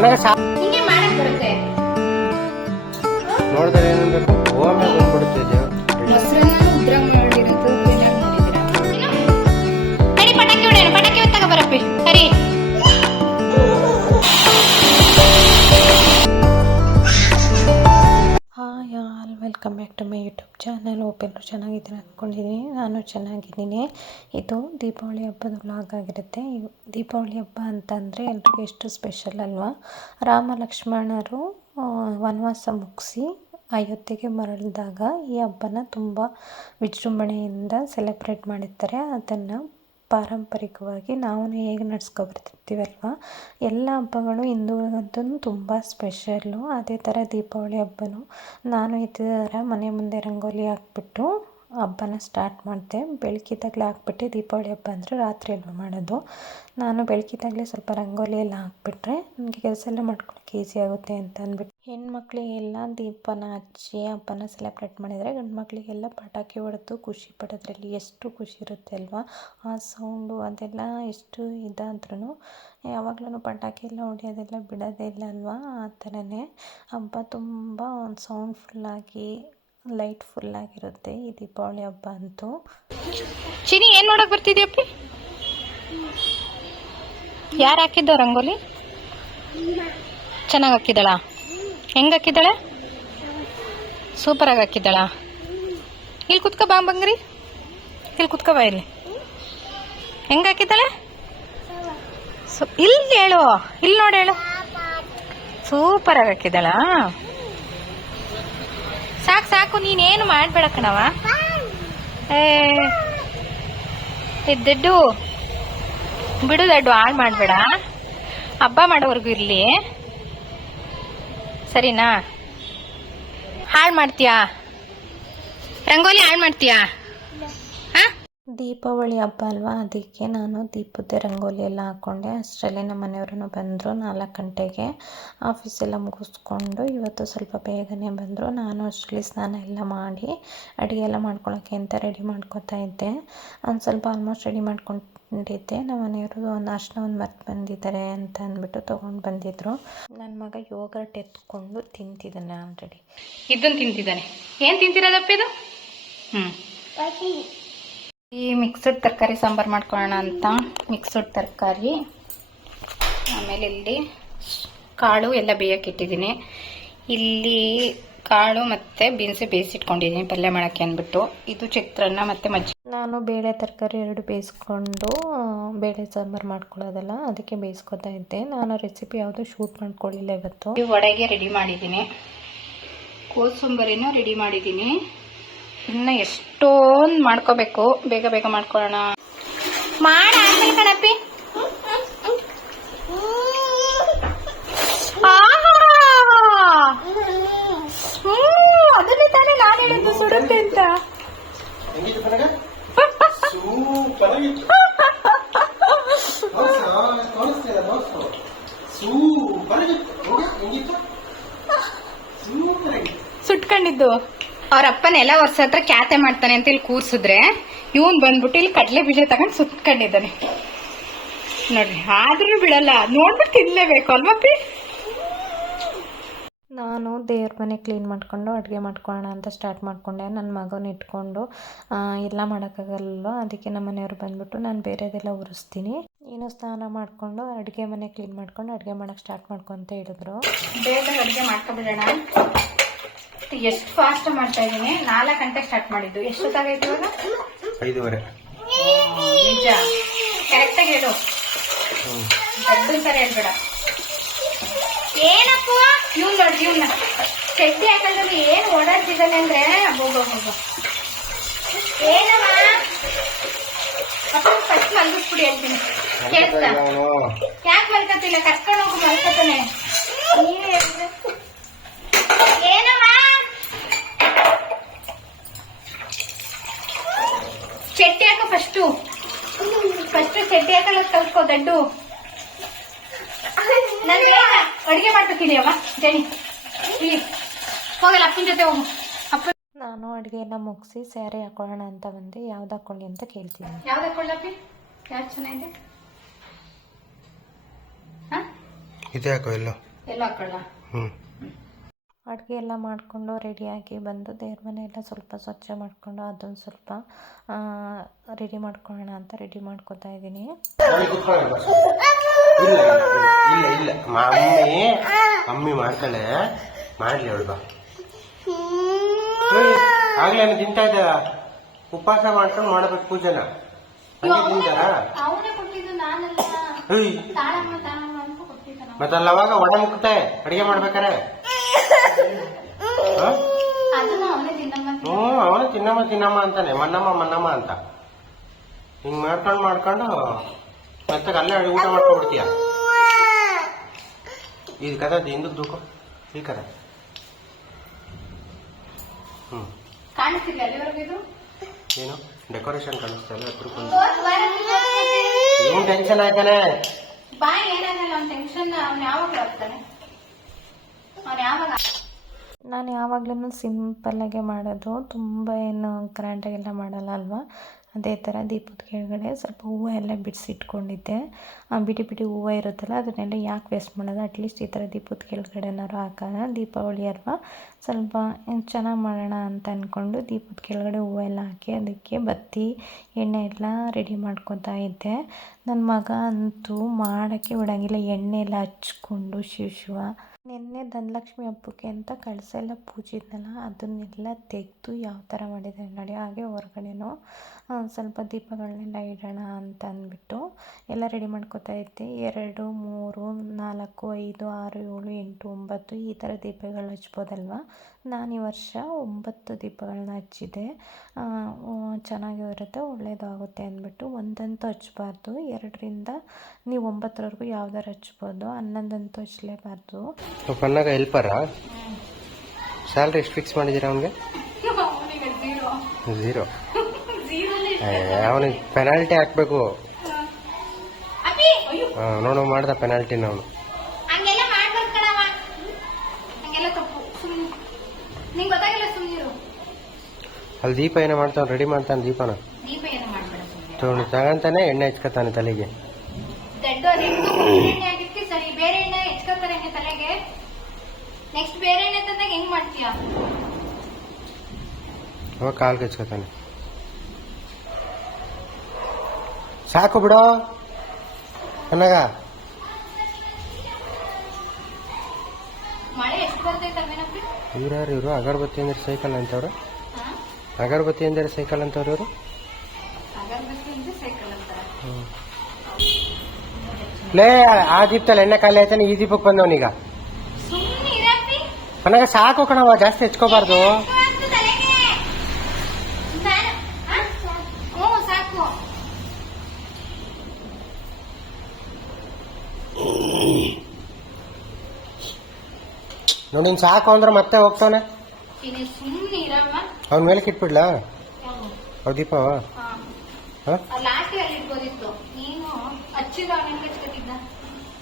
ಹಿಂಗೆ ಮಾಡಕ್ ಬರುತ್ತೆ ನೋಡಿದ್ರೆ ಏನು ಬೇಕು ಓಮೆ ಬಂದ್ಬಿಡುತ್ತೆ ಮೊಸರನ್ನ ಉದ್ರ ಮಾಡಿರೋದು ಎಲ್ಲ ನೋಡಿದ್ದೀರಾ ನಡಿ ಪಟಾಕಿ ಹೊಡೆಯೋಣ ಪಟಾಕಿ ಹೊತ್ತಾಗ ಬರಪ್ಪಿ ಸರಿ hi all welcome back to my YouTube channel. ಒಬ್ಬರು ಚೆನ್ನಾಗಿದ್ದೀನಿ ಅಂದ್ಕೊಂಡಿದ್ದೀನಿ. ನಾನು ಚೆನ್ನಾಗಿದ್ದೀನಿ. ಇದು ದೀಪಾವಳಿ ಹಬ್ಬದ ವ್ಲಾಗ್ ಆಗಿರುತ್ತೆ. ದೀಪಾವಳಿ ಹಬ್ಬ ಅಂತಂದರೆ ಎಲ್ರಿಗೂ ಎಷ್ಟು ಸ್ಪೆಷಲ್ ಅಲ್ವಾ. ರಾಮ ಲಕ್ಷ್ಮಣರು ವನವಾಸ ಮುಗಿಸಿ ಅಯೋಧ್ಯೆಗೆ ಮರಳಿದಾಗ ಈ ಹಬ್ಬನ ತುಂಬ ವಿಜೃಂಭಣೆಯಿಂದ ಸೆಲೆಬ್ರೇಟ್ ಮಾಡಿರ್ತಾರೆ. ಅದನ್ನು ಪಾರಂಪರಿಕವಾಗಿ ನಾವು ಹೇಗೆ ನಡ್ಸ್ಕೊಬರ್ತಿರ್ತೀವಲ್ವ, ಎಲ್ಲ ಹಬ್ಬಗಳು ಹಿಂದೂಗಳಿಗಂತೂ ತುಂಬ ಸ್ಪೆಷಲ್ಲು. ಅದೇ ಥರ ದೀಪಾವಳಿ ಹಬ್ಬನೂ ನಾನು ಈ ಥರ ಮನೆ ಮುಂದೆ ರಂಗೋಲಿ ಹಾಕ್ಬಿಟ್ಟು ಹಬ್ಬನ ಸ್ಟಾರ್ಟ್ ಮಾಡಿದೆ. ಬೆಳಕಿದ್ದಾಗಲೇ ಹಾಕ್ಬಿಟ್ಟು ದೀಪಾವಳಿ ಹಬ್ಬ ಅಂದರೆ ರಾತ್ರಿ ಅಲ್ವ ಮಾಡೋದು. ನಾನು ಬೆಳಕಿದ್ದಾಗಲೇ ಸ್ವಲ್ಪ ರಂಗೋಲಿ ಎಲ್ಲ ಹಾಕ್ಬಿಟ್ರೆ ನನಗೆ ಕೆಲಸ ಎಲ್ಲ ಮಾಡ್ಕೊಳಕ್ಕೆ ಈಸಿ ಆಗುತ್ತೆ ಅಂತ ಅಂದ್ಬಿಟ್ಟು ಹೆಣ್ಮಕ್ಳಿಗೆಲ್ಲ ದೀಪನ ಹಚ್ಚಿ ಹಬ್ಬನ ಸೆಲೆಬ್ರೇಟ್ ಮಾಡಿದರೆ, ಗಂಡು ಮಕ್ಕಳಿಗೆಲ್ಲ ಪಟಾಕಿ ಹೊಡೆದು ಖುಷಿ ಪಡೋದ್ರಲ್ಲಿ ಎಷ್ಟು ಖುಷಿ ಇರುತ್ತೆ ಅಲ್ವಾ. ಆ ಸೌಂಡು ಅದೆಲ್ಲ ಎಷ್ಟು ಇದಾದ್ರೂ ಯಾವಾಗಲೂ ಪಟಾಕಿ ಎಲ್ಲ ಹೊಡೆಯೋದೆಲ್ಲ ಬಿಡೋದೇ ಇಲ್ಲ ಅಲ್ವಾ. ಆ ಥರನೇ ಹಬ್ಬ ತುಂಬ ಒಂದು ಸೌಂಡ್ಫುಲ್ಲಾಗಿ ಲೈಟ್ ಫುಲ್ಲಾಗಿರುತ್ತೆ ಈ ದೀಪಾವಳಿ ಹಬ್ಬ ಅಂತೂ. ಚಿನಿ ಏನು ನೋಡೋಕೆ ಬರ್ತಿದ್ಯಪ್ಪಿ? ಯಾರು ಹಾಕಿದ್ದೋ ರಂಗೋಲಿ? ಚೆನ್ನಾಗಿ ಹಾಕಿದ್ದಾಳಾ? ಹೆಂಗೆ ಹಾಕಿದ್ದಾಳೆ? ಸೂಪರಾಗಿ ಹಾಕಿದ್ದಾಳಾ? ಇಲ್ಲಿ ಕುತ್ಕೋ ಬಾ ಬಂಗ್ರಿ, ಇಲ್ಲಿ ಕುತ್ಕೋ ಬಾ. ಇಲ್ಲಿ ಹೆಂಗೆ ಹಾಕಿದ್ದಾಳೆ? ಇಲ್ಲಿ ಹೇಳು, ಇಲ್ಲಿ ನೋಡಿ ಹೇಳು. ಸೂಪರಾಗಿ ಹಾಕಿದ್ದಾಳಾ? ಸಾಕು ಸಾಕು, ನೀನೇನು ಮಾಡಬೇಡ ಕಣವ. ದಡ್ಡು ಬಿಡು, ದಡ್ಡು ಹಾಳು ಮಾಡಬೇಡ. ಹಬ್ಬ ಮಾಡೋವರೆಗೂ ಇರಲಿ, ಸರಿನಾ? ಹಾಳು ಮಾಡ್ತೀಯಾ? ರಂಗೋಲಿ ಹಾಳು ಮಾಡ್ತೀಯಾ? ದೀಪಾವಳಿ ಹಬ್ಬ ಅಲ್ವಾ, ಅದಕ್ಕೆ ನಾನು ದೀಪದ ರಂಗೋಲಿ ಎಲ್ಲ ಹಾಕ್ಕೊಂಡೆ. ಅಷ್ಟರಲ್ಲೇ ನಮ್ಮ ಮನೆಯವ್ರೂ ಬಂದರು 4 ಗಂಟೆಗೆ. ಆಫೀಸೆಲ್ಲ ಮುಗಿಸ್ಕೊಂಡು ಇವತ್ತು ಸ್ವಲ್ಪ ಬೇಗನೆ ಬಂದರು. ನಾನು ಅಷ್ಟರಲ್ಲಿ ಸ್ನಾನ ಎಲ್ಲ ಮಾಡಿ ಅಡುಗೆ ಎಲ್ಲ ಮಾಡ್ಕೊಳ್ಳೋಕ್ಕೆ ಅಂತ ರೆಡಿ ಮಾಡ್ಕೊತಾ ಇದ್ದೆ. ಒಂದು ಸ್ವಲ್ಪ ಆಲ್ಮೋಸ್ಟ್ ರೆಡಿ ಮಾಡ್ಕೊಂಡಿದ್ದೆ. ನಮ್ಮ ಮನೆಯವರು ನಾಷ್ಟನ ಒಂದು ಮರ್ತು ಬಂದಿದ್ದಾರೆ ಅಂತ ಅಂದ್ಬಿಟ್ಟು ತೊಗೊಂಡು ಬಂದಿದ್ದರು. ನನ್ನ ಮಗ ಯೋಗರ್ಟ್ ಎತ್ಕೊಂಡು ತಿಂತಿದ್ದಾನೆ ಆಲ್ರೆಡಿ. ಇದನ್ನು ತಿಂತಿದ್ದಾನೆ. ಏನು ತಿಂತಿರೋದಪ್ಪ ಇದು? ಈ ಮಿಕ್ಸಡ್ ತರಕಾರಿ ಸಾಂಬಾರು ಮಾಡ್ಕೊಳ್ಳೋಣ ಅಂತ ಮಿಕ್ಸಡ್ ತರಕಾರಿ, ಆಮೇಲೆ ಇಲ್ಲಿ ಕಾಳು ಎಲ್ಲ ಬೇಯಕ್ಕಿಟ್ಟಿದ್ದೀನಿ. ಇಲ್ಲಿ ಕಾಳು ಮತ್ತು ಬೀನ್ಸ್ ಬೇಯಿಸಿಟ್ಕೊಂಡಿದ್ದೀನಿ ಪಲ್ಯ ಮಾಡೋಕ್ಕೆ ಅಂದ್ಬಿಟ್ಟು. ಇದು ಚಿತ್ರಾನ್ನ ಮತ್ತು ಮಜ್ಜಿಗೆ. ನಾನು ಬೇಳೆ ತರಕಾರಿ 2 ಬೇಯಿಸ್ಕೊಂಡು ಬೇಳೆ ಸಾಂಬಾರು ಮಾಡ್ಕೊಳ್ಳೋದಲ್ಲ, ಅದಕ್ಕೆ ಬೇಯಿಸ್ಕೊತಾ ಇದ್ದೆ. ನಾನು ರೆಸಿಪಿ ಯಾವುದೂ ಶೂಟ್ ಮಾಡ್ಕೊಳ್ಳಿಲ್ಲ ಇವತ್ತು. ಈ ವಡೆಗೆ ರೆಡಿ ಮಾಡಿದ್ದೀನಿ, ಕೋಸಂಬರಿನೂ ರೆಡಿ ಮಾಡಿದ್ದೀನಿ. ಇನ್ನು ಎಷ್ಟೊಂದು ಮಾಡ್ಕೋಬೇಕು, ಬೇಗ ಬೇಗ ಮಾಡ್ಕೊಳ್ಳೋಣ. ಮಾಡಾದ್ಮೇಲೆ ಕಣಪ್ಪಿ. ಅದನ್ನೇ ತಾನೇ ನಾನು ಹೇಳಿದ್ದು ಸುಡುತ್ತೆ ಅಂತ. ಸುಟ್ಕೊಂಡಿದ್ದು ಅವ್ರ ಅಪ್ಪನ ಎಲ್ಲ ವರ್ಷ ಹತ್ರ ಕ್ಯಾತೆ ಮಾಡ್ತಾನೆ ಅಂತ ಇಲ್ಲಿ ಕೂರ್ಸಿದ್ರೆ, ಇವನ್ ಬಂದ್ಬಿಟ್ಟು ಇಲ್ಲಿ ಕಡಲೆ ಬೀಜ ತಗೊಂಡು ಸುಟ್ಕೊಂಡಿದ್ದಾನೆ ನೋಡ್ರಿ. ಆದ್ರೂ ಬಿಡಲ್ಲ, ನೋಡ್ಬಿಟ್ಟು ತಿನ್ಲೇಬೇಕು ಅಲ್ವಪ್ಪಿ. ನಾನು ದೇವ್ರ ಮನೆ ಕ್ಲೀನ್ ಮಾಡಿಕೊಂಡು ಅಡುಗೆ ಮಾಡ್ಕೊಳ್ಳೋಣ ಅಂತ ಸ್ಟಾರ್ಟ್ ಮಾಡಿಕೊಂಡೆ. ನನ್ನ ಮಗನ ಇಟ್ಕೊಂಡು ಎಲ್ಲ ಮಾಡೋಕ್ಕಾಗಲ್ಲ. ಅದಕ್ಕೆ ನಮ್ಮ ಮನೆಯವರು ಬಂದ್ಬಿಟ್ಟು ನಾನು ಬೇರೆದೆಲ್ಲ ಉರಿಸ್ತೀನಿ, ನೀನು ಸ್ನಾನ ಮಾಡಿಕೊಂಡು ಅಡುಗೆ ಮನೆ ಕ್ಲೀನ್ ಮಾಡ್ಕೊಂಡು ಅಡುಗೆ ಮಾಡೋಕ್ಕೆ ಸ್ಟಾರ್ಟ್ ಮಾಡ್ಕೊಂತ ಹೇಳಿದ್ರು. ಬೇಗ ಅಡುಗೆ ಮಾಡ್ಕೊಬಿಡೋಣ. ಎಷ್ಟು ಫಾಸ್ಟ್ ಮಾಡ್ತಾ ಇದ್ದೀನಿ. 4 ಗಂಟೆಗೆ ಸ್ಟಾರ್ಟ್ ಮಾಡಿದ್ದು. ಎಷ್ಟೊತ್ತಾಗೈತೆ ಇವಾಗ? 5:30. ನಿಜ ಕರೆಕ್ಟಾಗಿ ಹೇಳು, ದೊಡ್ಡ ಥರ ಹೇಳ್ಬೇಡ. ಏನಪ್ಪ ಇವ್ನು ನೋಡಿ, ಇವ್ನ ಚಡ್ಡಿ ಹಾಕೊಂಡ್ರೆ ಏನು ಓಡಾಡ್ತಿದ್ದಾನೆ ಅಂದ್ರೆ ಹೋಗೋ ಏನಮ್ಮ ಅಪ್ಪ ಫಸ್ಟ್ ಮಲ್ಗಿಸ್ಬಿಡಿ ಹೇಳ್ತೀನಿ. ಕೇಳಿಸ್ತಾ? ಯಾಕೆ ಮಲ್ಕತ್ತಿಲ್ಲ? ಕರ್ಕೊಂಡು ಹೋಗಿ ಮಲ್ಕತ್ತಾನೆ. ಏನಮ್ಮ ಚಡ್ಡಿ ಹಾಕೋ ಫಸ್ಟ್ ಚಡ್ಡಿ ಹಾಕೊಳ್ಳೋದು ಕಲ್ತ್ಕೋ ದಡ್ಡು. ನಾನು ಅಡುಗೆ ಮಾಡ್ಕೊತೀನಿ ಅಮ್ಮ. ಜನಿ ಇಲ್ಲಿ ಹೋಗಲ್ಲ, ಅಪ್ಪನ ಜೊತೆ ಹೋಗು. ನಾನು ಅಡುಗೆ ಎಲ್ಲ ಮುಗಿಸಿ ಸ್ಯಾರಿ ಹಾಕೊಳ್ಳೋಣ ಅಂತ ಬಂದೆ. ಯಾವ್ದು ಹಾಕೊಳ್ಳಿ ಅಂತ ಕೇಳ್ತೀನಿ. ಯಾವ್ದು ಹಾಕೊಳ್ಳಪ್ಪಿ? ಯಾವ್ದು ಚೆನ್ನಾಗಿದೆ? ಇದೇ ಹಾಕೋ. ಎಲ್ಲೋ ಎಲ್ಲ ಹಾಕೊಳ್ಳ. ಹ್ಞೂ ಅಡುಗೆ ಎಲ್ಲ ಮಾಡಿಕೊಂಡು ರೆಡಿಯಾಗಿ ಬಂದು ದೇವ್ರ ಮನೆ ಎಲ್ಲ ಸ್ವಲ್ಪ ಸ್ವಚ್ಛ ಮಾಡಿಕೊಂಡು ಅದೊಂದು ಸ್ವಲ್ಪ ರೆಡಿ ಮಾಡ್ಕೊಳ್ಳೋಣ ಅಂತ ರೆಡಿ ಮಾಡ್ಕೊತಾ ಇದ್ದೀನಿ. ಇಲ್ಲ ಮಮ್ಮಿ ಮಾಡ್ತಾಳೆ, ಮಾಡ್ಲಿ ಅವಳು ಬಾ. ಆಗ್ಲೇನು ತಿಂತಾ ಇದ್ದ, ಉಪವಾಸ ಮಾಡ್ಕೊಂಡು ಮಾಡಬೇಕು ಪೂಜೆನ, ಹಂಗೆ ತಿಂತಾರ. ಅವನೇ ಕೊಟ್ಟಿದ್ದು, ನಾನಲ್ಲ. ತಾಳಮ್ಮ ತಾಳಮ್ಮ ಅಂತ ಕೊಟ್ಟಿದ್ದ. ಮತ್ತೆ ಅಲ್ಲವಾಗ ಒಣ ಮುಕ್ತೆ ಅಡಿಗೆ ಮಾಡ್ಬೇಕಾರೆ. ಅದನ್ನು ಅವನೇ ತಿನ್ನಮ್ಮ. ಅವನು ತಿನ್ನಮ್ಮ ಅಂತಾನೆ, ಮನ್ನಮ್ಮ ಅಂತ ಹಿಂಗ್ ಮಾಡ್ಕೊಂಡು ಮತ್ತೆ ಅಲ್ಲೇ ಊಟ ಮಾಡ್ಕೊಂಡ್ಬಿಡ್ತೀಯ. ಇದು ಕದ ಹಿಂದಕ್ಕೆ ದೂಕು, ಈ ಕದ. ಕಾಣಿಸ್ತಿಲ್ಲ ಅಲ್ಲಿವರೆಗೂ ಇದು ಏನು ಡೆಕೋರೇಷನ್ ಕಾಣಿಸ್ತಾ ಇಲ್ಲ. ಏನ್ ಟೆನ್ಷನ್ ಆಯ್ತಾನೆ? ಬಾ, ಏನಾಗಲ್ಲ. ಅವ್ನ ಟೆನ್ಷನ್ ಅವ್ನು ಯಾವಾಗ ಆಗ್ತಾನೆ, ಅವ್ನು ಯಾವಾಗ. ನಾನು ಯಾವಾಗಲೂ ಸಿಂಪಲ್ಲಾಗೆ ಮಾಡೋದು, ತುಂಬ ಏನು ಗ್ರ್ಯಾಂಡಾಗೆಲ್ಲ ಮಾಡಲ್ಲ ಅಲ್ವಾ. ಅದೇ ಥರ ದೀಪದ ಕೆಳಗಡೆ ಸ್ವಲ್ಪ ಹೂವು ಎಲ್ಲ ಬಿಡಿಸಿಟ್ಕೊಂಡಿದ್ದೆ. ಬಿಡಿ ಹೂವು ಇರುತ್ತಲ್ಲ, ಅದನ್ನೆಲ್ಲ ಯಾಕೆ ವೇಸ್ಟ್ ಮಾಡೋದು, ಅಟ್ಲೀಸ್ಟ್ ಈ ಥರ ದೀಪದ ಕೆಳಗಡೆನಾರು ಹಾಕೋಣ, ದೀಪಾವಳಿ ಅಲ್ವಾ, ಸ್ವಲ್ಪ ಚೆನ್ನಾಗಿ ಮಾಡೋಣ ಅಂತ ಅಂದ್ಕೊಂಡು ದೀಪದ ಕೆಳಗಡೆ ಹೂವು ಎಲ್ಲ ಹಾಕಿ ಅದಕ್ಕೆ ಬತ್ತಿ ಎಣ್ಣೆ ಎಲ್ಲ ರೆಡಿ ಮಾಡ್ಕೊತಾ ಇದ್ದೆ. ನನ್ನ ಮಗ ಅಂತೂ ಮಾಡೋಕ್ಕೆ ಬಿಡೋಂಗಿಲ್ಲ, ಎಣ್ಣೆ ಎಲ್ಲ ಹಚ್ಕೊಂಡು ಶಿವ ನಿನ್ನೆ ಧನಲಕ್ಷ್ಮಿ ಹಬ್ಬಕ್ಕೆ ಅಂತ ಕಳಸ ಎಲ್ಲ ಪೂಜಿದ್ನಲ್ಲ, ಅದನ್ನೆಲ್ಲ ತೆಗೆದು ಯಾವ ಥರ ಮಾಡಿದೆ ನೋಡಿ. ಹಾಗೆ ಹೊರಗಡೆನೂ ಸ್ವಲ್ಪ ದೀಪಗಳನ್ನೆಲ್ಲ ಇಡೋಣ ಅಂತ ಅಂದ್ಬಿಟ್ಟು ಎಲ್ಲ ರೆಡಿ ಮಾಡ್ಕೊತಾ ಇದ್ದೆ. 2, 3, 4, 5, 6, 7, 8, 9 ಈ ಥರ ದೀಪಗಳು ಹಚ್ಬೋದಲ್ವ. ನಾನು ಈ ವರ್ಷ 9 ದೀಪಗಳನ್ನ ಹಚ್ಚಿದೆ. ಚೆನ್ನಾಗಿ ಇರುತ್ತೆ, ಒಳ್ಳೆಯದಾಗುತ್ತೆ ಅಂದ್ಬಿಟ್ಟು. ಒಂದಂತೂ ಹಚ್ಬಾರ್ದು, 2ರಿಂದ ನೀವು 9ರವರೆಗೂ ಯಾವ್ದಾರು ಹಚ್ಬೋದು, 11 ಹಚ್ಚಲೇಬಾರ್ದು. ಪನ್ನಾಗ ಹೆಲ್ಪರಾ? ಸ್ಯಾಲ್ರಿ ಎಷ್ಟು ಫಿಕ್ಸ್ ಮಾಡಿದ್ದೀರಾ ಅವನಿಗೆ? 0. ಅವನಿಗೆ ಪೆನಾಲ್ಟಿ ಹಾಕ್ಬೇಕು. ನೋಡು ಮಾಡ್ದ ಪೆನಾಲ್ಟಿನ ಅವನು. ಹಂಗೆಲ್ಲ ಮಾಡ್ಬಾರ್ದು ಕಣವ, ಹಂಗೆಲ್ಲ ತಪ್ಪು. ನಿಂಗೆ ಗೊತ್ತಾಗಿಲ್ಲ, ಸುಮ್ಮನಿರು. ಅಲ್ಲಿ ದೀಪ ಏನೋ ಮಾಡ್ತಾವ, ರೆಡಿ ಮಾಡ್ತಾನೆ ದೀಪನ. ದೀಪ ಏನು ಮಾಡ್ಬೇಡ, ತಗಂತಾನೆ ಎಣ್ಣೆ ಹಚ್ಕೊತಾನೆ ತಲೆಗೆ. ಎಣ್ಣೆ ಆಗಿರ್ತಿ ಸರಿ, ಬೇರೆ ಎಣ್ಣೆ ಹೆಚ್ಕೊತಾರೆ ಹಂಗೆ ತಲೆಗೆ. ನೆಕ್ಸ್ಟ್ ಬೇರೆ ಎಣ್ಣೆ ತಂದಾಗ ಹೆಂಗ್ ಮಾಡ್ತೀಯ? ಅವಾಗ ಕಾಲ್ಗೆ ಹಚ್ಕೊತಾನೆ. ಸಾಕು ಬಿಡೋ ಅನ್ನಗ. ಮಳೆ ಎಷ್ಟು ಬರ್ತೈತೆ? ಇವರು ಅಗರಬತ್ತಿ ಅಂದ್ರೆ ಸೈಕಲ್ ಅಂತವ್ರು. ಅಗರಬತ್ತಿ ಅಂದರೆ ಸೈಕಲ್ ಅಂತವ್ರು ಇವರು. ಲೇ ಆ ದೀಪದಲ್ಲಿ ಎಣ್ಣೆ ಖಾಲಿ ಆಯ್ತಾನೆ, ಈ ದೀಪಕ್ಕೆ ಬಂದವನೀಗ. ಅನ್ನಗ ಸಾಕು ಕಣವ, ಜಾಸ್ತಿ ಹೆಚ್ಕೋಬಾರ್ದು. ನೋಡಿ ಸಾಕು ಅಂದ್ರೆ ಮತ್ತೆ ಹೋಗ್ತಾನೆ. ಅವನ ಮೇಲೆ ಕಿಟ್ಬಿಡ್ಲಾ ಅವ್ ದೀಪ?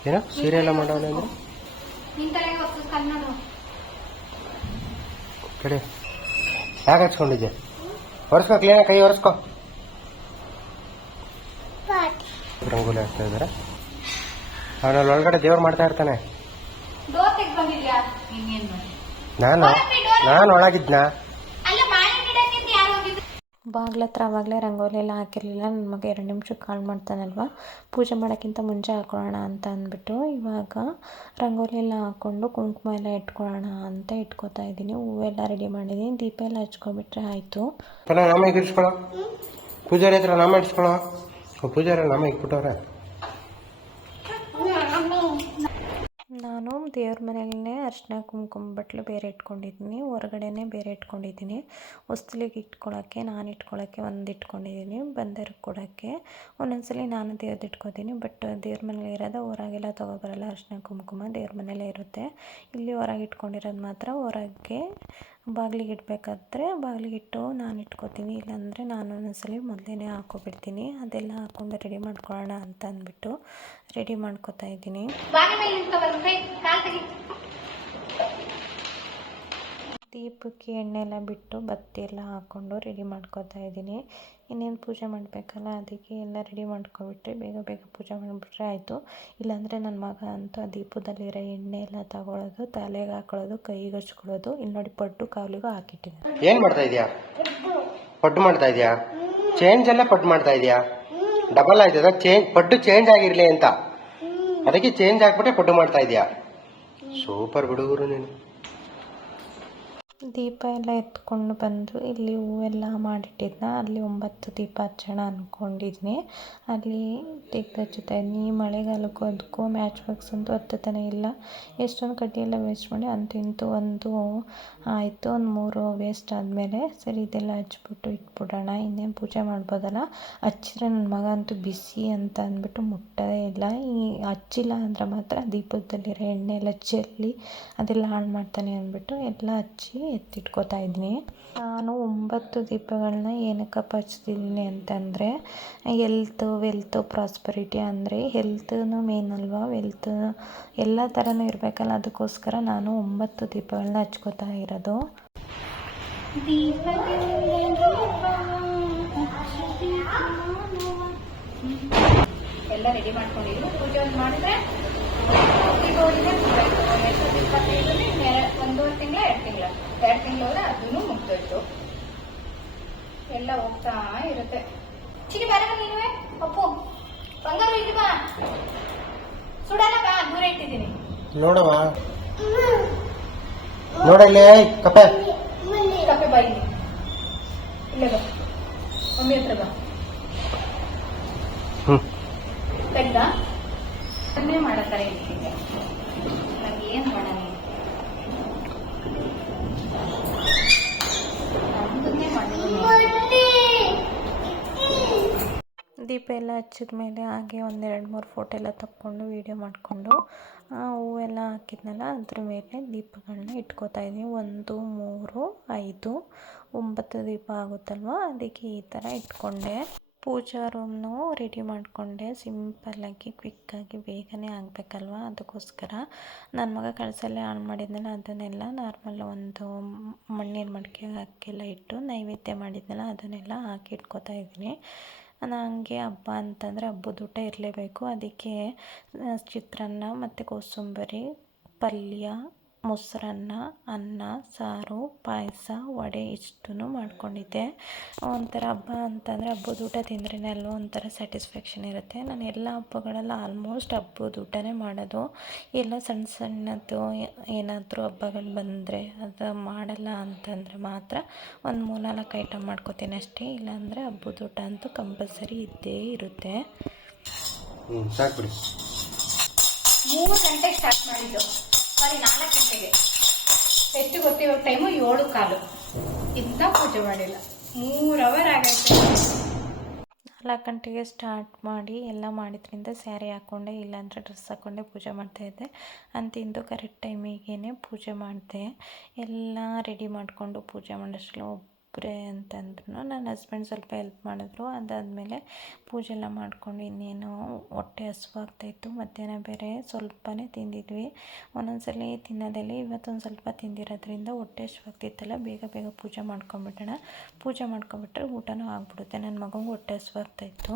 ಏನೋ ಸೀರೆ ಎಲ್ಲ ಮಾಡೋಣ ಅಂದ್ರೆ ಕಡೆ ಯಾಕೆ ಹಚ್ಕೊಂಡಿದ್ದೆ? ಒರೆಸ್ಕೋ, ಕ್ಲೀನಾಗಿ ಕೈ ಒರೆಸ್ಕೋ. ರಂಗೋಲಿ ಹಾಕ್ತಾ ಇದಾರೆ. ಅವನಲ್ಲಿ ಒಳಗಡೆ ದೇವ್ರು ಮಾಡ್ತಾ ಇರ್ತಾನೆ. ನಾನು ಒಳಗಿದ್ನಾ? ಬಾಗ್ಲ ಹತ್ರ ಆವಾಗಲೇ ರಂಗೋಲಿ ಎಲ್ಲ ಹಾಕಿರಲಿಲ್ಲ. ನನ್ನ ಮಗ 2 ನಿಮಿಷಕ್ಕೆ ಕಾಲ್ ಮಾಡ್ತಾನಲ್ವ, ಪೂಜೆ ಮಾಡೋಕ್ಕಿಂತ ಮುಂಚೆ ಹಾಕೊಳ್ಳೋಣ ಅಂತ ಅಂದ್ಬಿಟ್ಟು ಇವಾಗ ರಂಗೋಲಿ ಎಲ್ಲ ಹಾಕ್ಕೊಂಡು ಕುಂಕುಮ ಎಲ್ಲ ಇಟ್ಕೊಳ್ಳೋಣ ಅಂತ ಇಟ್ಕೋತಾ ಇದ್ದೀನಿ. ಹೂವೆಲ್ಲ ರೆಡಿ ಮಾಡಿದ್ದೀನಿ, ದೀಪ ಎಲ್ಲ ಹಚ್ಕೊಬಿಟ್ರೆ ಆಯಿತು. ನಾಮ ಇಟ್ಕೊಳ್ಳೋ, ಪೂಜಾರಿ ಹತ್ರ ನಾಮ ಇಟ್ಕೊಳ್ಳೋ. ಪೂಜಾರಿ ನಾಮ ಇಟ್ಬಿಟ್ಟವ್ರೆ. ನಾನು ದೇವ್ರ ಮನೆಯಲ್ಲೇ ಅರಿಶಿನ ಕುಂಕುಮ ಬಟ್ಲು ಬೇರೆ ಇಟ್ಕೊಂಡಿದ್ದೀನಿ, ಹೊರಗಡೆನೇ ಬೇರೆ ಇಟ್ಕೊಂಡಿದ್ದೀನಿ. ಹೊಸ್ತಿಲಿಗೆ ಇಟ್ಕೊಳ್ಳೋಕ್ಕೆ, ನಾನು ಇಟ್ಕೊಳ್ಳೋಕ್ಕೆ ಒಂದು ಇಟ್ಕೊಂಡಿದ್ದೀನಿ, ಬಂದವ್ರಿಗೆ ಕೊಡೋಕ್ಕೆ ಒಂದೊಂದ್ಸಲಿ ನಾನು ದೇವ್ರದ್ದು ಇಟ್ಕೊತೀನಿ. ಬಟ್ ದೇವ್ರ ಮನೇಲಿ ಇರೋದು ಹೊರಗೆಲ್ಲ ತೊಗೊಬರಲ್ಲ, ಅರಿಶಿನ ಕುಂಕುಮ ದೇವ್ರ ಮನೇಲೇ ಇರುತ್ತೆ. ಇಲ್ಲಿ ಹೊರಗೆ ಇಟ್ಕೊಂಡಿರೋದು ಮಾತ್ರ ಹೊರಗೆ ಬಾಗಿಲಿಗೆ ಇಡಬೇಕಾದ್ರೆ ಬಾಗಿಲಿಗಿಟ್ಟು ನಾನು ಇಟ್ಕೊತೀನಿ. ಇಲ್ಲಾಂದರೆ ನಾನು ಒಂದೊಂದ್ಸಲಿ ಮೊದಲೇ ಹಾಕ್ಕೊಬಿಡ್ತೀನಿ. ಅದೆಲ್ಲ ಹಾಕ್ಕೊಂಡು ರೆಡಿ ಮಾಡ್ಕೊಳ್ಳೋಣ ಅಂತ ಅಂದ್ಬಿಟ್ಟು ರೆಡಿ ಮಾಡ್ಕೊತಾ ಇದ್ದೀನಿ. ದೀಪಕ್ಕೆ ಎಣ್ಣೆ ಎಲ್ಲ ಬಿಟ್ಟು ಬತ್ತಿ ಎಲ್ಲ ಹಾಕ್ಕೊಂಡು ರೆಡಿ ಮಾಡ್ಕೊತಾ ಇದ್ದೀನಿ. ಇನ್ನೇನು ಪೂಜೆ ಮಾಡಬೇಕಲ್ಲ, ಅದಕ್ಕೆ ಎಲ್ಲ ರೆಡಿ ಮಾಡ್ಕೊಬಿಟ್ರೆ ಬೇಗ ಬೇಗ ಪೂಜೆ ಮಾಡಿಬಿಟ್ರೆ ಆಯಿತು. ಇಲ್ಲಾಂದರೆ ನನ್ನ ಮಗ ಅಂತೂ ಆ ದೀಪದಲ್ಲಿರೋ ಎಣ್ಣೆ ಎಲ್ಲ ತಗೊಳ್ಳೋದು, ತಲೆಗೆ ಹಾಕೊಳ್ಳೋದು, ಕೈಗೆ ಹಚ್ಕೊಳ್ಳೋದು. ಇಲ್ಲಿ ನೋಡಿ ಪಡ್ಡು ಕಾಲಿಗೂ ಹಾಕಿಟ್ಟಿದ್ದಾನೆ. ಏನ್ ಮಾಡ್ತಾ ಇದೀಯಾ? ಪಡ್ಡು ಮಾಡ್ತಾ ಇದೀಯಾ? ಚೇಂಜ್ ಎಲ್ಲ ಪಡ್ಡು ಮಾಡ್ತಾ ಇದೀಯಾ? ಡಬಲ್ ಆಯ್ತದ ಪಡ್ಡು ಚೇಂಜ್ ಆಗಿರ್ಲಿ ಅಂತ, ಅದಕ್ಕೆ ಚೇಂಜ್ ಆಗ್ಬಿಟ್ಟೆ ಪಡ್ಡು ಮಾಡ್ತಾ ಇದೀಯಾ. ಸೂಪರ್ ಹುಡುಗರು ನೀನು. ದೀಪ ಎಲ್ಲ ಎತ್ಕೊಂಡು ಬಂದು ಇಲ್ಲಿ ಹೂವೆಲ್ಲ ಮಾಡಿಟ್ಟಿದ್ನ, ಅಲ್ಲಿ 9 ದೀಪ ಹಚ್ಚೋಣ ಅಂದ್ಕೊಂಡಿದ್ನಿ. ಅಲ್ಲಿ ದೀಪ ಹಚ್ಚುತ್ತಾ ಇದ್ದೀನಿ. ಈ ಮಳೆಗಾಲಕ್ಕೂ ಅದಕ್ಕೂ ಮ್ಯಾಚ್ ಬಾಕ್ಸ್ ಅಂತೂ ಹತ್ತತಾನೆ ಇಲ್ಲ. ಎಷ್ಟೊಂದು ಕಡ್ಡಿ ಎಲ್ಲ ವೇಸ್ಟ್ ಮಾಡಿ ಇಂತೂ ಒಂದು ಆಯಿತು. ಒಂದು 3 ವೇಸ್ಟ್ ಆದಮೇಲೆ ಸರಿ ಇದೆಲ್ಲ ಹಚ್ಬಿಟ್ಟು ಇಟ್ಬಿಡೋಣ, ಇನ್ನೇನು ಪೂಜೆ ಮಾಡ್ಬೋದಲ್ಲ. ಹಚ್ಚಿದ್ರೆ ನನ್ನ ಮಗ ಅಂತೂ ಬಿಸಿ ಅಂತ ಅಂದ್ಬಿಟ್ಟು ಮುಟ್ಟೋದೇ ಇಲ್ಲ. ಈ ಹಚ್ಚಿಲ್ಲ ಅಂದರೆ ಮಾತ್ರ ದೀಪದಲ್ಲಿರೋ ಎಣ್ಣೆ ಎಲ್ಲ ಚೆಲ್ಲಿ ಅದೆಲ್ಲ ಹಾಳು ಮಾಡ್ತಾನೆ ಅಂದ್ಬಿಟ್ಟು ಎಲ್ಲ ಹಚ್ಚಿ ಎತ್ತಿಟ್ಕೋತಾ ಇದ್ದೀನಿ. ನಾನು 9 ದೀಪಗಳನ್ನ ಏನಕ್ಕಪ್ಪ ಹಚ್ತಿದ್ದೀನಿ ಅಂತಂದರೆ ವೆಲ್ತು ಪ್ರಾಸ್ಪರಿಟಿ, ಅಂದರೆ ಹೆಲ್ತೂ ಮೇನ್ ಅಲ್ವಾ, ವೆಲ್ತ್ ಎಲ್ಲ ಥರನೂ ಇರಬೇಕಲ್ಲ, ಅದಕ್ಕೋಸ್ಕರ ನಾನು 9 ದೀಪಗಳನ್ನ ಹಚ್ಕೋತಾ ಇರೋದು. ಎಲ್ಲ ರೆಡಿ ಮಾಡ್ಕೊಂಡಿದ್ರು. ಪೂಜೆ ಒಂದು ಮಾಡಿದ್ರೆ 1.5 ತಿಂಗಳ 2 ತಿಂಗಳು ಅದನ್ನು ಮುಗ್ದೋಯ್ತು. ಎಲ್ಲ ಹೋಗ್ತಾ ಇರುತ್ತೆ. ಚಿಕ್ಕಿ ಬಾರ ನೀನುವೆ, ಅಪ್ಪು ಬಂಗಾರ ಇಲ್ಲಿ ಬಾ, ಸುಡಲ್ಲ ಬಾ, ದೂರ ಇಟ್ಟಿದ್ದೀನಿ ನೋಡವ, ನೋಡಲ್ಲೇ ಕಪ್ಪೆ ಕಪ್ಪೆ ಬಾ, ಇಲ್ಲಿ ಇಲ್ಲೇ ಬಾ, ಮಮ್ಮಿ ಹತ್ರ ಬಾ. ತೆಗ್ದ ಅದನ್ನೇ ಮಾಡತ್ತಾರೆ ಇಲ್ಲಿಗೆ, ನಂಗೆ ಏನ್ ಮಾಡೋಣ, ನಮ್ದನ್ನೇ ಮಾಡಿದ್ದೀನಿ. ದೀಪ ಎಲ್ಲ ಹಚ್ಚಿದ ಮೇಲೆ ಹಾಗೆ 1-2-3 ಫೋಟೋ ಎಲ್ಲ ತಕ್ಕೊಂಡು ವೀಡಿಯೋ ಮಾಡಿಕೊಂಡು ಹೂವೆಲ್ಲ ಹಾಕಿದ್ನಲ್ಲ ಅದ್ರ ಮೇಲೆ ದೀಪಗಳನ್ನ ಇಟ್ಕೋತಾ ಇದ್ದೀನಿ. 1, 3, 5, 9 ದೀಪ ಆಗುತ್ತಲ್ವ, ಅದಕ್ಕೆ ಈ ಥರ ಇಟ್ಕೊಂಡೆ. ಪೂಜಾ ರೂಮ್ನು ರೆಡಿ ಮಾಡಿಕೊಂಡೆ. ಸಿಂಪಲ್ಲಾಗಿ ಕ್ವಿಕ್ಕಾಗಿ ಬೇಗನೆ ಆಗಬೇಕಲ್ವ, ಅದಕ್ಕೋಸ್ಕರ ನನ್ನ ಮಗ ಕಳಸಲ್ಲೇ ಆನ್ ಮಾಡಿದ್ನಲ್ಲ ಅದನ್ನೆಲ್ಲ ನಾರ್ಮಲ್ ಒಂದು ಮಣ್ಣಿನ ಮಡಿಕೆ ಹಾಕೆಲ್ಲ ಇಟ್ಟು ನೈವೇದ್ಯ ಮಾಡಿದ್ನಲ್ಲ ಅದನ್ನೆಲ್ಲ ಹಾಕಿ ಇಟ್ಕೋತಾ ಇದ್ದೀನಿ. ನನಗೆ ಹಬ್ಬ ಅಂತಂದರೆ ಹಬ್ಬದ ಊಟ ಇರಲೇಬೇಕು. ಅದಕ್ಕೆ ಚಿತ್ರಾನ್ನ ಮತ್ತು ಕೋಸಂಬರಿ, ಪಲ್ಯ, ಮೊಸರನ್ನ, ಅನ್ನ, ಸಾರು, ಪಾಯಸ, ವಡೆ ಇಷ್ಟನ್ನು ಮಾಡ್ಕೊಂಡಿದ್ದೆ. ಒಂಥರ ಹಬ್ಬ ಅಂತಂದರೆ ಹಬ್ಬದ ಊಟ ತಿಂದ್ರೇ ಅಲ್ವ ಒಂಥರ ಸ್ಯಾಟಿಸ್ಫ್ಯಾಕ್ಷನ್ ಇರುತ್ತೆ. ನಾನು ಎಲ್ಲ ಹಬ್ಬಗಳೆಲ್ಲ ಆಲ್ಮೋಸ್ಟ್ ಹಬ್ಬದ ಊಟನೇ ಮಾಡೋದು. ಎಲ್ಲ ಸಣ್ಣ ಸಣ್ಣದು ಏನಾದರೂ ಹಬ್ಬಗಳು ಬಂದರೆ ಅದು ಮಾಡಲ್ಲ ಅಂತಂದರೆ ಮಾತ್ರ ಒಂದು 3-4 ಐಟಮ್ ಮಾಡ್ಕೋತೀನಿ ಅಷ್ಟೇ. ಇಲ್ಲಾಂದರೆ ಹಬ್ಬದ ಊಟ ಅಂತೂ ಕಂಪಲ್ಸರಿ ಇದ್ದೇ ಇರುತ್ತೆ. ಸಾಕ್ಬಿಡಿ. 3 ಗಂಟೆಗೆ ಸ್ಟಾರ್ಟ್ ಮಾಡಿದ್ದು, ಸಾರಿ 4 ಗಂಟೆಗೆ. ಎಷ್ಟು ಗೊತ್ತಿರೋ ಟೈಮು 7:15. ಇಂಥ ಪೂಜೆ ಮಾಡಿಲ್ಲ, 3 ಅವರ್ ಆಗೈತೆ. 4 ಗಂಟೆಗೆ ಸ್ಟಾರ್ಟ್ ಮಾಡಿ ಎಲ್ಲ ಮಾಡಿದ್ರಿಂದ ಸ್ಯಾರಿ ಹಾಕ್ಕೊಂಡೆ, ಇಲ್ಲಾಂದರೆ ಡ್ರೆಸ್ ಹಾಕ್ಕೊಂಡೆ ಪೂಜೆ ಮಾಡ್ತಾಯಿದ್ದೆ. ಅಂತಿಂದು ಕರೆಕ್ಟ್ ಟೈಮಿಗೆ ಪೂಜೆ ಮಾಡಿದೆ. ಎಲ್ಲ ರೆಡಿ ಮಾಡಿಕೊಂಡು ಪೂಜೆ ಮಾಡೋಷ್ಟರಲ್ಲಿ ಒಬ್ಬರೇ ಅಂತಂದ್ರು. ನನ್ನ ಹಸ್ಬೆಂಡ್ ಸ್ವಲ್ಪ ಹೆಲ್ಪ್ ಮಾಡಿದ್ರು. ಅದಾದಮೇಲೆ ಪೂಜೆ ಎಲ್ಲ ಮಾಡ್ಕೊಂಡು ಇನ್ನೇನು ಹೊಟ್ಟೆ ಹಸುವಾಗ್ತಾಯಿತ್ತು. ಮಧ್ಯಾಹ್ನ ಬೇರೆ ಸ್ವಲ್ಪನೇ ತಿಂದಿದ್ವಿ. ಒಂದೊಂದ್ಸಲ ತಿನ್ನೋದಲ್ಲಿ ಇವತ್ತೊಂದು ಸ್ವಲ್ಪ ತಿಂದಿರೋದ್ರಿಂದ ಹೊಟ್ಟೆ ಹಸುವಾಗ್ತಿತ್ತಲ್ಲ, ಬೇಗ ಬೇಗ ಪೂಜೆ ಮಾಡ್ಕೊಂಬಿಟ್ಟೋಣ. ಪೂಜೆ ಮಾಡ್ಕೊಂಬಿಟ್ರೆ ಊಟನೂ ಆಗ್ಬಿಡುತ್ತೆ. ನನ್ನ ಮಗಂಗೆ ಹೊಟ್ಟೆ ಹಸುವಾಗ್ತಾಯಿತ್ತು.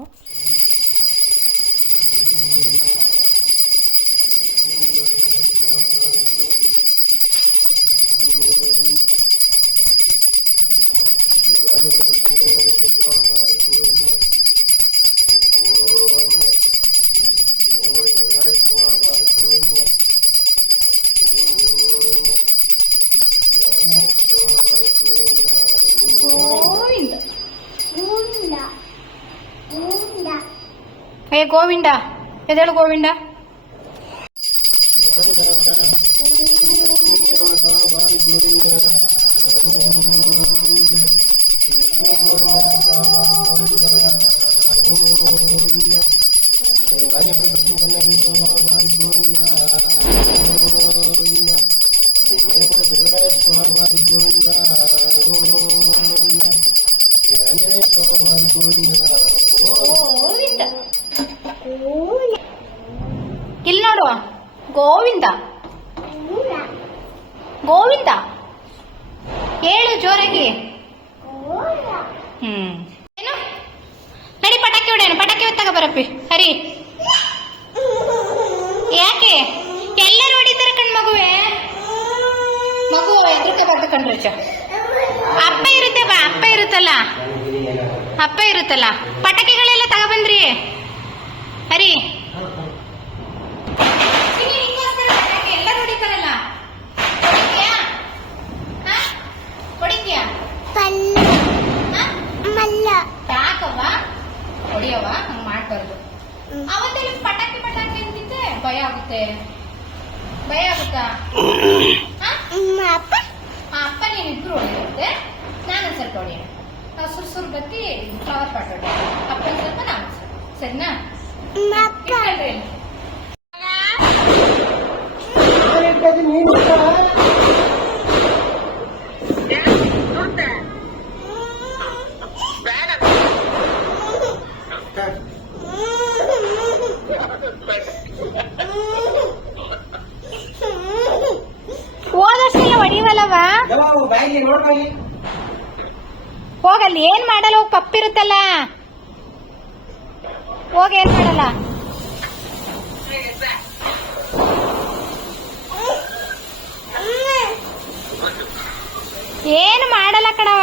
ಏ ಗೋವಿಂದ, ಎದೇಳು ಗೋವಿಂದ. ಇಲ್ಲಿ ನೋಡು, ಗೋವಿಂದ ಗೋವಿಂದ ಹೇಳು ಜೋರಾಗಿ. ಏನು ನಡಿ ಪಟಾಕಿ ಹೊಡೆಯೋಣ. ಪಟಾಕಿ ಹೊತ್ತಾಗ ಬರಪ್ಪಿ ಹರಿ. ಯಾಕೆ ಎಲ್ಲರೂ ಹೊಡಿತಾರೆ ಕಣ್ ಮಗುವೆ. ಮಗು ಎದ್ರಕೋಬಾರ್ದು ಕಣ್ರಿ. ಅಪ್ಪ ಇರುತ್ತೆ ಬಾ, ಅಪ್ಪ ಇರುತ್ತಲ್ಲ, ಅಪ್ಪ ಇರುತ್ತಲ್ಲ. ಪಟಾಕಿಗಳೆಲ್ಲ ತಗೊಬಂದ್ರಿ ಹರಿ. ಎಲ್ಲರೂ ಹೊಡಿತಾರಲ್ಲ, ಹೊಡಿದ್ಯಾ? ಯಾಕವ್ವ ಹೊಡಿಯವ್ವ? ಹಂಗ್ ಮಾಡ್ಬಾರ್ದು. ಅವತ್ತೆಲ್ಲ ಪಟಾಕಿ ಪಟಾಕಿ ಅಂತಿದ್ದೆ. ಭಯ ಆಗುತ್ತೆ. ಭಯ ಆಗುತ್ತಾ? ಅಪ್ಪ ನೀನಿಬ್ರು ಹೊಡಿಯುತ್ತೆ, ನಾನು ಸ್ವಲ್ಪ ಹೊಡಿಯೋಣ. ನಾವು ಸುರ್ಸುರ್ ಬತ್ತಿ ಫ್ಲವರ್ ಪಾಟ್ ಹೊಡಿಯೋಣ. ಅಪ್ಪನ ಸ್ವಲ್ಪ ನಾನು ಸ್ವಲ್ಪ, ಸರಿನಾ? ಹೋದಷ್ಟೆಲ್ಲ ಹೊಡಿವಲ್ಲವ. ಹೋಗಲ್ಲಿ ಏನ್ ಮಾಡಲ್ಲ. ಹೋಗಿ ಪಪ್ಪಿರುತ್ತಲ್ಲ, ಹೋಗಿ ಏನ್ ಮಾಡಲ್ಲ. ಏನು ಮಾಡಲ್ಲ ಕಣವ.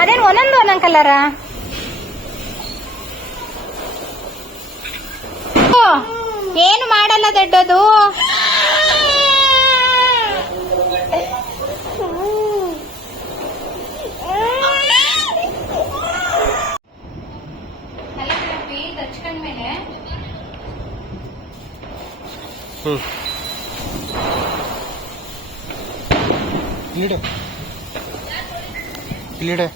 ಅದೇನು ಒಂದೊಂದು ಕಲರ. ಏನು ಮಾಡಲ್ಲ ದೊಡ್ಡದು. ಹಚ್ಕೊಂಡ್ಮೇಲೆ ಇಲ್ಲಿಡೆ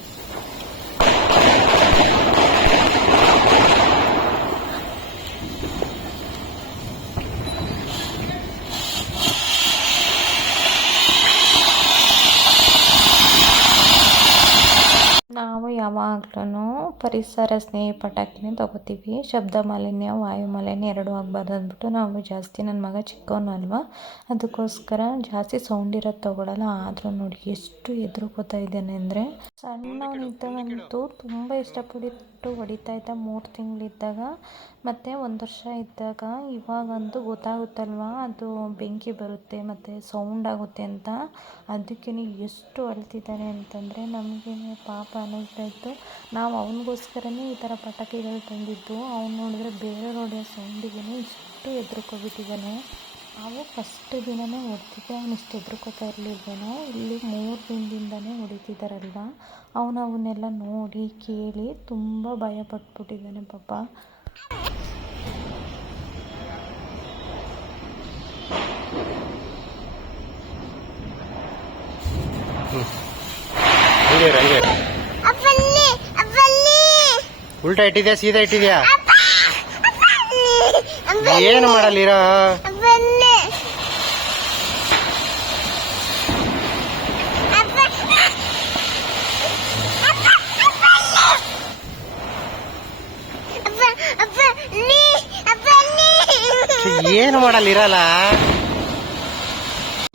ನಾವು ಯಾವಾಗ್ಲೂ ಪರಿಸರ ಸ್ನೇಹಿ ಪಟಾಕಿನೇ ತಗೋತೀವಿ. ಶಬ್ದ ಮಾಲಿನ್ಯ, ವಾಯು ಮಾಲಿನ್ಯ ಎರಡೂ ಆಗಬಾರ್ದು ಅಂದ್ಬಿಟ್ಟು ನಾವು ಜಾಸ್ತಿ, ನನ್ನ ಮಗ ಚಿಕ್ಕವನು ಅಲ್ವಾ, ಅದಕ್ಕೋಸ್ಕರ ಜಾಸ್ತಿ ಸೌಂಡ್ ಇರೋದು ತೊಗೊಳಲ್ಲ. ಆದರೂ ನೋಡಿ ಎಷ್ಟು ಹೆದರ್ಕೋತಾ ಇದ್ದಾನೆ ಅಂದರೆ. ಸಣ್ಣವನಿದ್ದಾಗಂತೂ ತುಂಬ ಇಷ್ಟಪಟ್ಟು ಹೊಡಿತಾ ಇದ್ದ 3 ತಿಂಗಳಿದ್ದಾಗ. ಮತ್ತು 1 ವರ್ಷ ಇದ್ದಾಗ. ಇವಾಗಂತೂ ಗೊತ್ತಾಗುತ್ತಲ್ವ ಅದು ಬೆಂಕಿ ಬರುತ್ತೆ ಮತ್ತು ಸೌಂಡ್ ಆಗುತ್ತೆ ಅಂತ. ಅದಕ್ಕೇ ಎಷ್ಟು ಅಳ್ತಿದ್ದಾನೆ ಅಂತಂದರೆ ನಮಗೆ ಪಾಪ ಅನ್ನಿಸ್ತಾ ಇತ್ತು. ನಾವು ಅವನಿಗೋಸ್ಕರನೇ ಈ ಥರ ಪಟಾಕಿಗಳು ತಂದಿದ್ದು. ಅವ್ನು ನೋಡಿದ್ರೆ ಬೇರೆ ಹೊಡೆಯೋ ಸೌಂಡಿಗೆ ಇಷ್ಟು ಹೆದರ್ಕೊಬಿಟ್ಟಿದ್ದಾನೆ. ನಾವು ಫಸ್ಟ್ ದಿನವೇ ಹೊಡ್ತಿದ್ದೆ, ಅವನು ಇಷ್ಟು ಹೆದರ್ಕೋತಾ ಇರಲಿಲ್ವೇನೋ. ಇಲ್ಲಿ 3 ದಿನದಿಂದನೇ ಹೊಡಿತಿದ್ದಾರಲ್ವ, ಅವನ್ನೆಲ್ಲ ನೋಡಿ ಕೇಳಿ ತುಂಬ ಭಯ ಪಟ್ಬಿಟ್ಟಿದ್ದಾನೆ ಪಾಪ. ಉಲ್ಟಾ ಇಟ್ಟಿದ್ಯಾ ಸೀದಾ ಇಟ್ಟಿದ್ಯಾ? ಏನು ಮಾಡಲ್ಲಿರ? ಏನು ಮಾಡಲ್ಲಿರಲ್ಲ.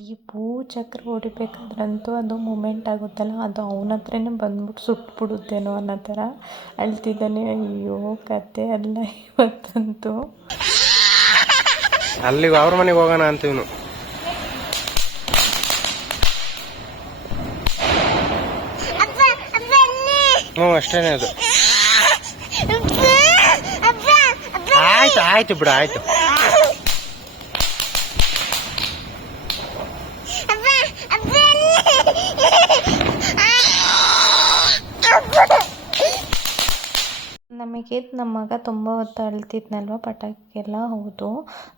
ಈ ಭೂಚಕ್ರ ಹೊಡಿಬೇಕಾದ್ರಂತೂ ಅದು ಮೂಮೆಂಟ್ ಆಗುತ್ತಲ್ಲ, ಅದು ಅವನ ಹತ್ರನೇ ಬಂದ್ಬಿಟ್ಟು ಸುಟ್ಬಿಡುತ್ತೇನೋ ಅನ್ನೋ ಥರ ಅಳ್ತಿದ್ದಾನೆ. ಅಯ್ಯೋ ಕತೆ ಅಲ್ಲ ಇವತ್ತಂತೂ. ಅಲ್ಲಿಗೆ ಅವ್ರ ಮನೆಗೆ ಹೋಗೋಣ ಅಂತೀವ್ನು. ಅಷ್ಟೇನೆ ಅದು. ಆಯ್ತು ಆಯ್ತು ಬಿಡು, ಆಯ್ತು. ನಮಗೆ ನಮ್ಮ ಮಗ ತುಂಬ ಹೊತ್ತು ಅಳ್ತಿದ್ನಲ್ವ ಪಟಾಕಿಗೆಲ್ಲ. ಹೌದು,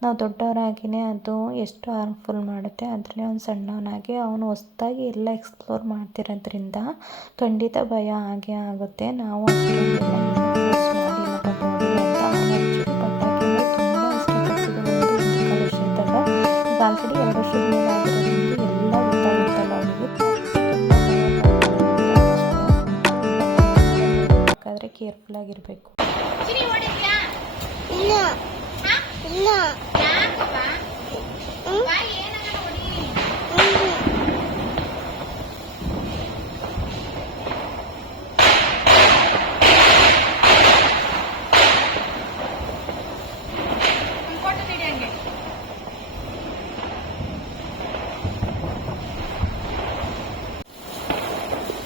ನಾವು ದೊಡ್ಡವರಾಗಿಯೇ ಅದು ಎಷ್ಟು ಹಾರ್ಮ್ಫುಲ್ ಮಾಡುತ್ತೆ. ಅದರಲ್ಲಿ ಅವ್ನು ಸಣ್ಣವನಾಗಿ ಅವನು ಹೊಸ್ದಾಗಿ ಎಲ್ಲ ಎಕ್ಸ್ಪ್ಲೋರ್ ಮಾಡ್ತಿರೋದ್ರಿಂದ ಖಂಡಿತ ಭಯ ಆಗೇ ಆಗುತ್ತೆ. ನಾವು ಅಷ್ಟೊಂದೆಲ್ಲ ಯೂಸ್ ಮಾಡಿಲ್ಲ ಪಟಾಕಿ ಅಂತ. ಅವನು ಪಟಾಕಿ ತುಂಬ ಇಷ್ಟಪಡ್ತಿದ್ದು. 1 ವರ್ಷ ಇದ್ದಾಗ, ಈಗ ಆಲ್ರೆಡಿ 2 ವರ್ಷದ ಮೇಲೆ ಆಗಿರೋದ್ರಿಂದ ಎಲ್ಲ ಗೊತ್ತಾಗುತ್ತಲ್ಲ ಅವನಿಗೆ. ತುಂಬ ಭಯ ಆಗಿರಬೇಕು.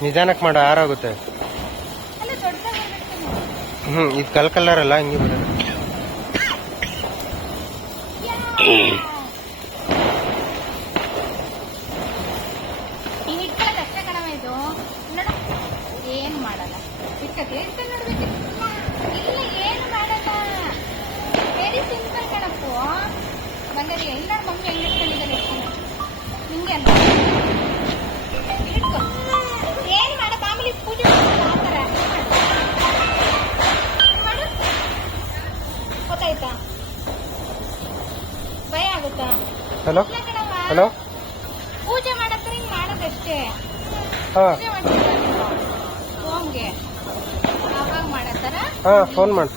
ನಿಧಾನಕ್ಕೆ ಮಾಡು, ಆರಾಗುತ್ತೆ. ಇದು ಕಲರ್ ಅಲ್ಲ, ಹಂಗೆ ಬರೋದು. ಏನ್ ಮಾಡಲ್ಲ, ಇಲ್ಲ ಏನು ಮಾಡಲ್ಲ, ವೆರಿ ಸಿಂಪಲ್ ಕಣಪ್ಪು. ಬಂಗಾರಿ ಎಲ್ಲರ ಮಮ್ಮಿ ಹೆಂಗ್ ಇಟ್ಕೊಂಡಿದ್ದಾರೆ ನಿಂಗೆ ಅಲ್ಲ. ಏನ್ ಮಾಡ ಮಾಮೂಲಿ ಪೂಜೆ ಆತರ ಮಾಡು, ಗೊತ್ತಾಯ್ತಾ? ಭಯ ಆಗುತ್ತಾ? ಹಲೋ ಹಲೋ, ಪೂಜೆ ಮಾಡತ್ರ ಹಿಂಗ್ ಮಾಡೋದಷ್ಟೇ. ಹಾ ಪೂಜೆ ಮಾಡ್ತೀರಾ ಫೋನ್ಗೆ, ಅವಾಗ ಮಾಡತ್ತಾರ. ಹಾ, ಫೋನ್ ಮಾಡು.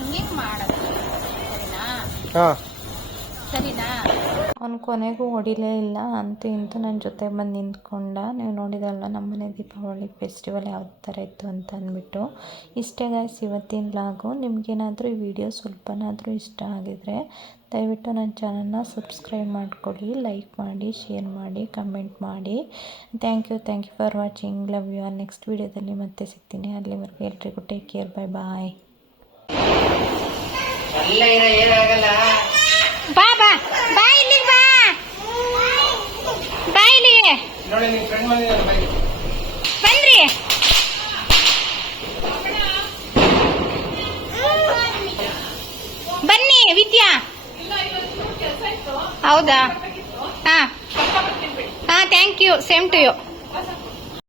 ಹಿಂಗೆ ಮಾಡೋದು, ಸರಿನಾ? ಹಾ ಸರಿನಾ? ಅವ್ನು ಕೊನೆಗೂ ಹೊಡಿಲೇ ಇಲ್ಲ. ಅಂತೂ ಇಂತೂ ನನ್ನ ಜೊತೆ ಬಂದು ನಿಂತ್ಕೊಂಡ. ನೀವು ನೋಡಿದಲ್ಲ ನಮ್ಮನೆ ದೀಪಾವಳಿ ಫೆಸ್ಟಿವಲ್ ಯಾವ ಥರ ಇತ್ತು ಅಂತ ಅಂದ್ಬಿಟ್ಟು. ಇಷ್ಟೇ ಗಾಯ್ಸ್ ಇವತ್ತಿನ ಲಾಗು. ನಿಮಗೇನಾದರೂ ಈ ವಿಡಿಯೋ ಸ್ವಲ್ಪನಾದರೂ ಇಷ್ಟ ಆಗಿದರೆ ದಯವಿಟ್ಟು ನನ್ನ ಚಾನಲ್ನ ಸಬ್ಸ್ಕ್ರೈಬ್ ಮಾಡ್ಕೊಳ್ಳಿ, ಲೈಕ್ ಮಾಡಿ, ಶೇರ್ ಮಾಡಿ, ಕಮೆಂಟ್ ಮಾಡಿ. Thank you for watching. Love you all. Next ವಿಡಿಯೋದಲ್ಲಿ ಮತ್ತೆ ಸಿಗ್ತೀನಿ. ಅಲ್ಲಿವರೆಗೂ ಎಲ್ರಿಗೂ ಟೇಕ್ ಕೇರ್. ಬಾಯ್. ಬಾ ಬಾ ಬಾ ಇಲ್ಲಿ, ಬಾ ಬಾ ಇಲ್ಲಿಗೆ ಬನ್ರಿ. ಬನ್ನಿ ವಿದ್ಯಾ. ಹೌದಾ? ಹಾ thank you. Same to you.